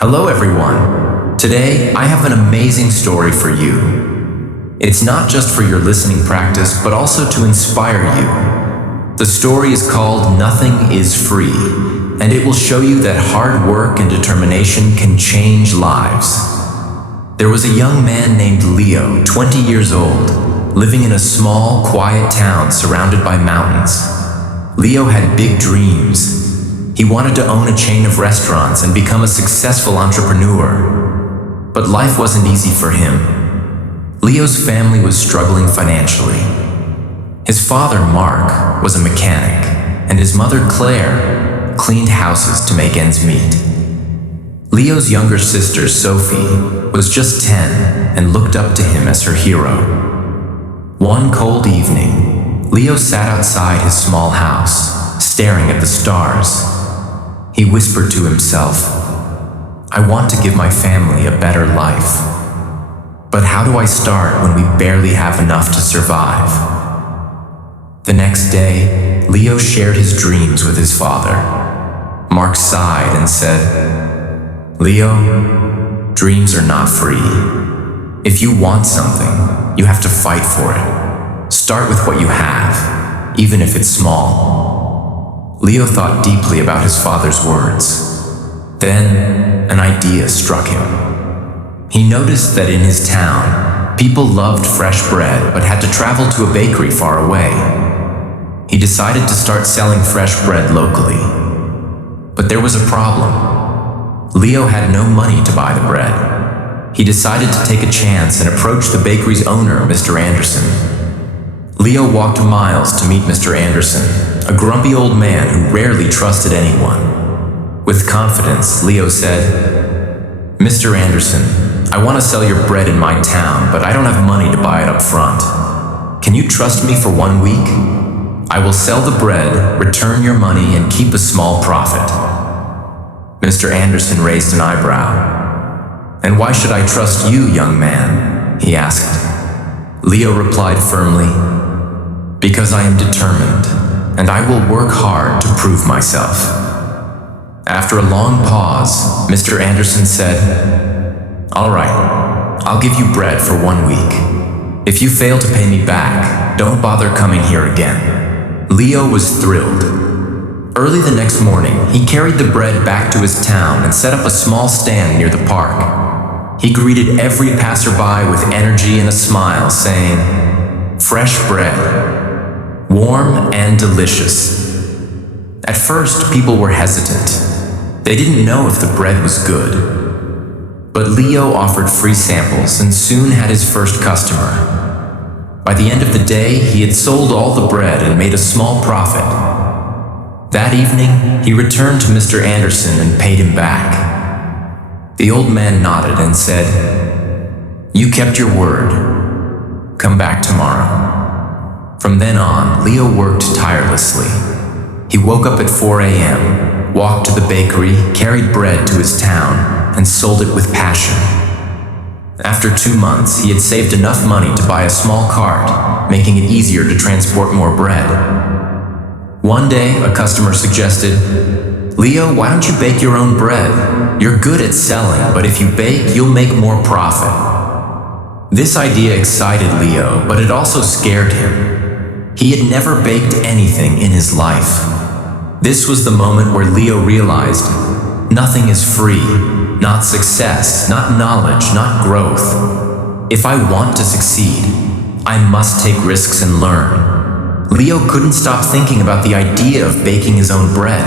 Hello everyone. Today I have an amazing story for you. It's not just for your listening practice, but also to inspire you. The story is called Nothing is Free, and it will show you that hard work and determination can change lives. There was a young man named Leo, 20 years old, living in a small, quiet town surrounded by mountains. Leo had big dreams. He wanted to own a chain of restaurants and become a successful entrepreneur. But life wasn't easy for him. Leo's family was struggling financially. His father, Mark, was a mechanic, and his mother, Claire, cleaned houses to make ends meet. Leo's younger sister, Sophie, was just 10 and looked up to him as her hero. One cold evening, Leo sat outside his small house, staring at the stars. He whispered to himself, "I want to give my family a better life. But how do I start when we barely have enough to survive?" The next day, Leo shared his dreams with his father. Mark sighed and said, "Leo, dreams are not free. If you want something, you have to fight for it. Start with what you have, even if it's small." Leo thought deeply about his father's words. Then, an idea struck him. He noticed that in his town, people loved fresh bread but had to travel to a bakery far away. He decided to start selling fresh bread locally. But there was a problem. Leo had no money to buy the bread. He decided to take a chance and approach the bakery's owner, Mr. Anderson. Leo walked miles to meet Mr. Anderson, a grumpy old man who rarely trusted anyone. With confidence, Leo said, "Mr. Anderson, I want to sell your bread in my town, but I don't have money to buy it up front. Can you trust me for 1 week? I will sell the bread, return your money, and keep a small profit." Mr. Anderson raised an eyebrow. "And why should I trust you, young man?" he asked. Leo replied firmly, "Because I am determined, and I will work hard to prove myself." After a long pause, Mr. Anderson said, "All right, I'll give you bread for 1 week. If you fail to pay me back, don't bother coming here again." Leo was thrilled. Early the next morning, he carried the bread back to his town and set up a small stand near the park. He greeted every passerby with energy and a smile, saying, "Fresh bread, warm and delicious." At first, people were hesitant. They didn't know if the bread was good. But Leo offered free samples and soon had his first customer. By the end of the day, he had sold all the bread and made a small profit. That evening, he returned to Mr. Anderson and paid him back. The old man nodded and said, "You kept your word. Come back tomorrow." From then on, Leo worked tirelessly. He woke up at 4 a.m., walked to the bakery, carried bread to his town, and sold it with passion. After 2 months, he had saved enough money to buy a small cart, making it easier to transport more bread. One day, a customer suggested, "Leo, why don't you bake your own bread? You're good at selling, but if you bake, you'll make more profit." This idea excited Leo, but it also scared him. He had never baked anything in his life. This was the moment where Leo realized, nothing is free, not success, not knowledge, not growth. If I want to succeed, I must take risks and learn. Leo couldn't stop thinking about the idea of baking his own bread.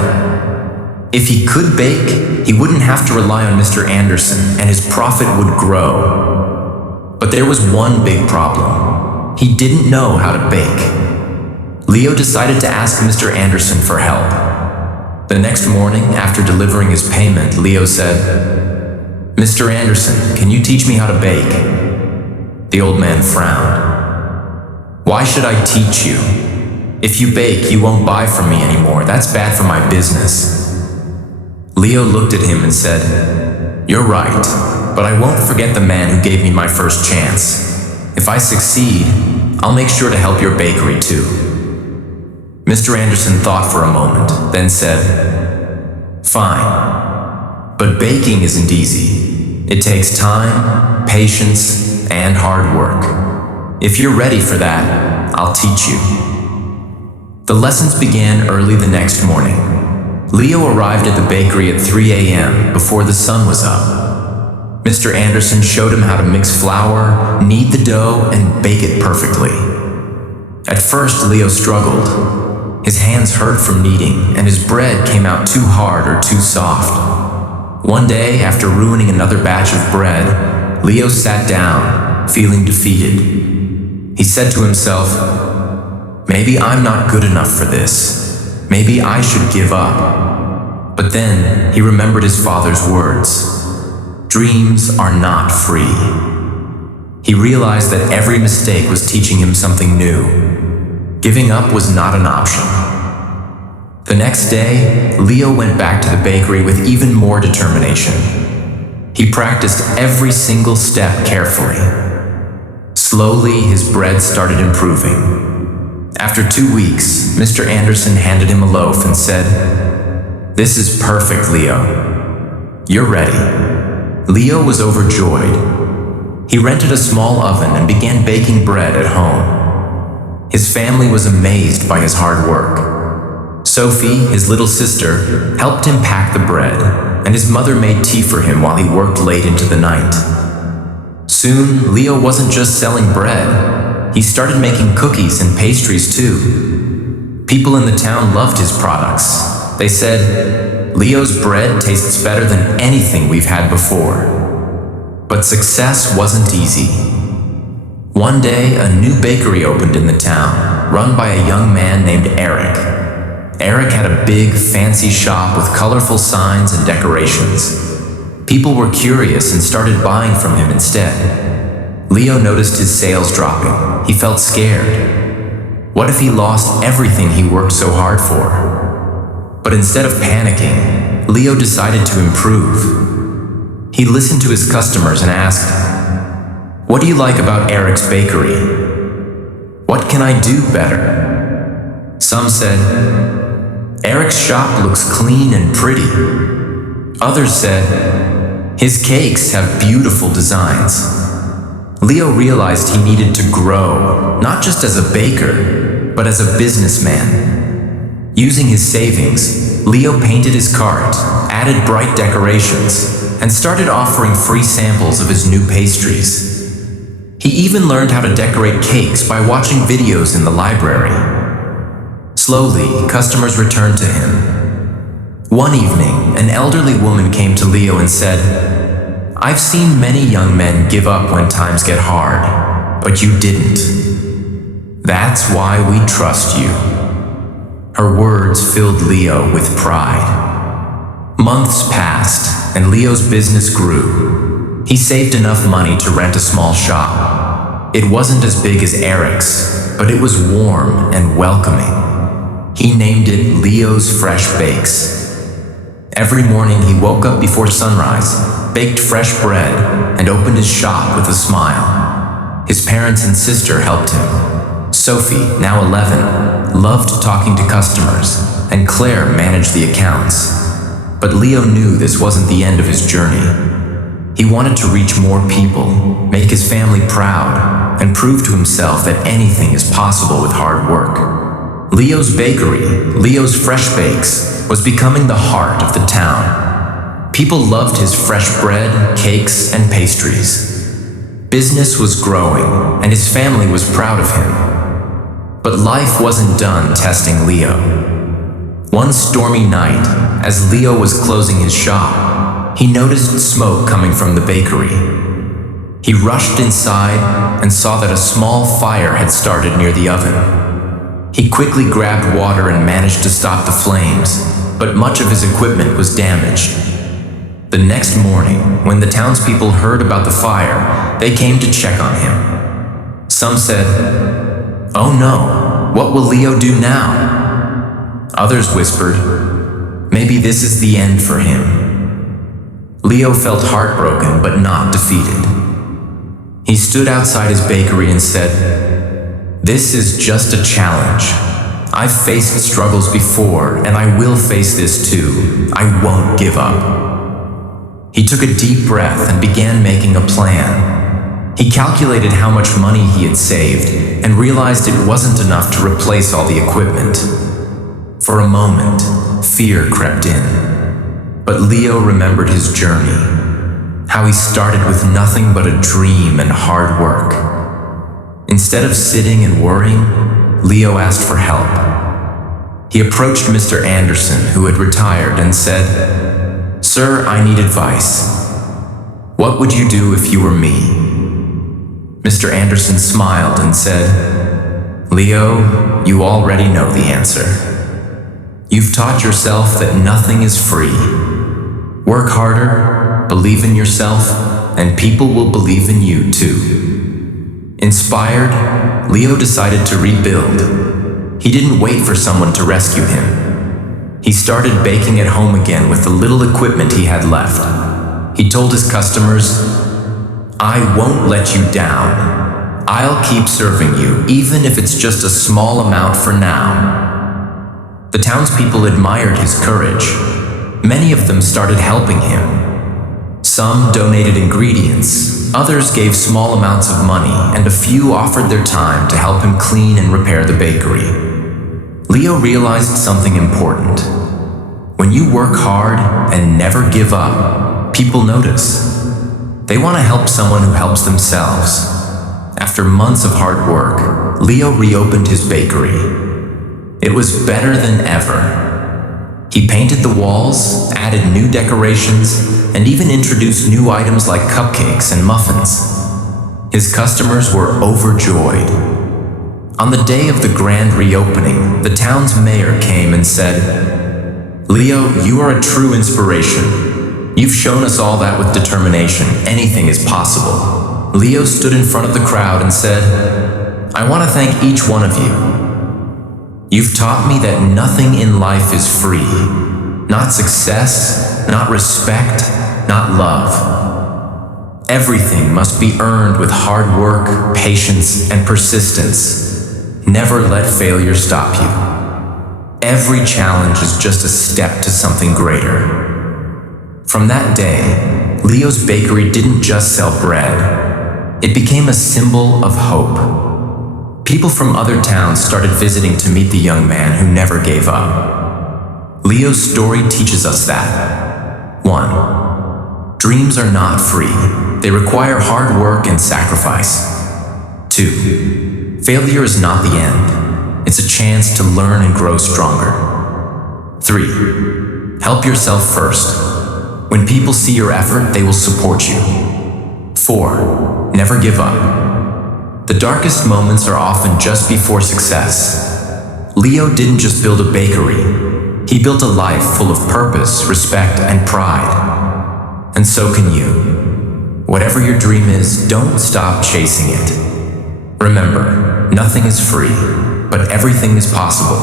If he could bake, he wouldn't have to rely on Mr. Anderson, and his profit would grow. But there was one big problem. He didn't know how to bake. Leo decided to ask Mr. Anderson for help. The next morning, after delivering his payment, Leo said, "Mr. Anderson, can you teach me how to bake?" The old man frowned. "Why should I teach you? If you bake, you won't buy from me anymore. That's bad for my business." Leo looked at him and said, "You're right, but I won't forget the man who gave me my first chance. If I succeed, I'll make sure to help your bakery too." Mr. Anderson thought for a moment, then said, "Fine, But baking isn't easy. It takes time, patience, and hard work. If you're ready for that, I'll teach you. The lessons began early the next morning. Leo arrived at the bakery at 3 a.m. before the sun was up. Mr. Anderson showed him how to mix flour, knead the dough, and bake it perfectly. At first, Leo struggled. His hands hurt from kneading, and his bread came out too hard or too soft. One day, after ruining another batch of bread, Leo sat down, feeling defeated. He said to himself, "Maybe I'm not good enough for this. Maybe I should give up." But then he remembered his father's words, "Dreams are not free." He realized that every mistake was teaching him something new. Giving up was not an option. The next day, Leo went back to the bakery with even more determination. He practiced every single step carefully. Slowly, his bread started improving. After 2 weeks, Mr. Anderson handed him a loaf and said, "This is perfect, Leo. You're ready." Leo was overjoyed. He rented a small oven and began baking bread at home. His family was amazed by his hard work. Sophie, his little sister, helped him pack the bread, and his mother made tea for him while he worked late into the night. Soon, Leo wasn't just selling bread. He started making cookies and pastries too. People in the town loved his products. They said, "Leo's bread tastes better than anything we've had before." But success wasn't easy. One day, a new bakery opened in the town, run by a young man named Eric. Eric had a big, fancy shop with colorful signs and decorations. People were curious and started buying from him instead. Leo noticed his sales dropping. He felt scared. What if he lost everything he worked so hard for? But instead of panicking, Leo decided to improve. He listened to his customers and asked, "What do you like about Eric's bakery? What can I do better?" Some said, "Eric's shop looks clean and pretty." Others said, "His cakes have beautiful designs." Leo realized he needed to grow, not just as a baker, but as a businessman. Using his savings, Leo painted his cart, added bright decorations, and started offering free samples of his new pastries. He even learned how to decorate cakes by watching videos in the library. Slowly, customers returned to him. One evening, an elderly woman came to Leo and said, "I've seen many young men give up when times get hard, but you didn't. That's why we trust you." Her words filled Leo with pride. Months passed, and Leo's business grew. He saved enough money to rent a small shop. It wasn't as big as Eric's, but it was warm and welcoming. He named it Leo's Fresh Bakes. Every morning he woke up before sunrise, baked fresh bread, and opened his shop with a smile. His parents and sister helped him. Sophie, now 11, loved talking to customers, and Claire managed the accounts. But Leo knew this wasn't the end of his journey. He wanted to reach more people, make his family proud, and prove to himself that anything is possible with hard work. Leo's bakery, Leo's Fresh Bakes, was becoming the heart of the town. People loved his fresh bread, cakes, and pastries. Business was growing, and his family was proud of him. But life wasn't done testing Leo. One stormy night, as Leo was closing his shop, he noticed smoke coming from the bakery. He rushed inside and saw that a small fire had started near the oven. He quickly grabbed water and managed to stop the flames, but much of his equipment was damaged. The next morning, when the townspeople heard about the fire, they came to check on him. Some said, "Oh no, what will Leo do now?" Others whispered, "Maybe this is the end for him." Leo felt heartbroken but not defeated. He stood outside his bakery and said, "This is just a challenge. I've faced struggles before, and I will face this too. I won't give up." He took a deep breath and began making a plan. He calculated how much money he had saved and realized it wasn't enough to replace all the equipment. For a moment, fear crept in. But Leo remembered his journey, how he started with nothing but a dream and hard work. Instead of sitting and worrying, Leo asked for help. He approached Mr. Anderson, who had retired, and said, "Sir, I need advice. What would you do if you were me?" Mr. Anderson smiled and said, "Leo, you already know the answer. You've taught yourself that nothing is free. Work harder, believe in yourself, and people will believe in you too." Inspired, Leo decided to rebuild. He didn't wait for someone to rescue him. He started baking at home again with the little equipment he had left. He told his customers, "I won't let you down. I'll keep serving you, even if it's just a small amount for now." The townspeople admired his courage. Many of them started helping him. Some donated ingredients, others gave small amounts of money, and a few offered their time to help him clean and repair the bakery. Leo realized something important. When you work hard and never give up, people notice. They want to help someone who helps themselves. After months of hard work, Leo reopened his bakery. It was better than ever. He painted the walls, added new decorations, and even introduced new items like cupcakes and muffins. His customers were overjoyed. On the day of the grand reopening, the town's mayor came and said, "Leo, you are a true inspiration. You've shown us all that with determination, anything is possible." Leo stood in front of the crowd and said, "I want to thank each one of you. You've taught me that nothing in life is free. Not success, not respect, not love. Everything must be earned with hard work, patience, and persistence. Never let failure stop you. Every challenge is just a step to something greater." From that day, Leo's bakery didn't just sell bread. It became a symbol of hope. People from other towns started visiting to meet the young man who never gave up. Leo's story teaches us that 1. Dreams are not free. They require hard work and sacrifice. 2. Failure is not the end. It's a chance to learn and grow stronger. 3. Help yourself first. When people see your effort, they will support you. 4. Never give up. The darkest moments are often just before success. Leo didn't just build a bakery. He built a life full of purpose, respect, and pride. And so can you. Whatever your dream is, don't stop chasing it. Remember, nothing is free, but everything is possible.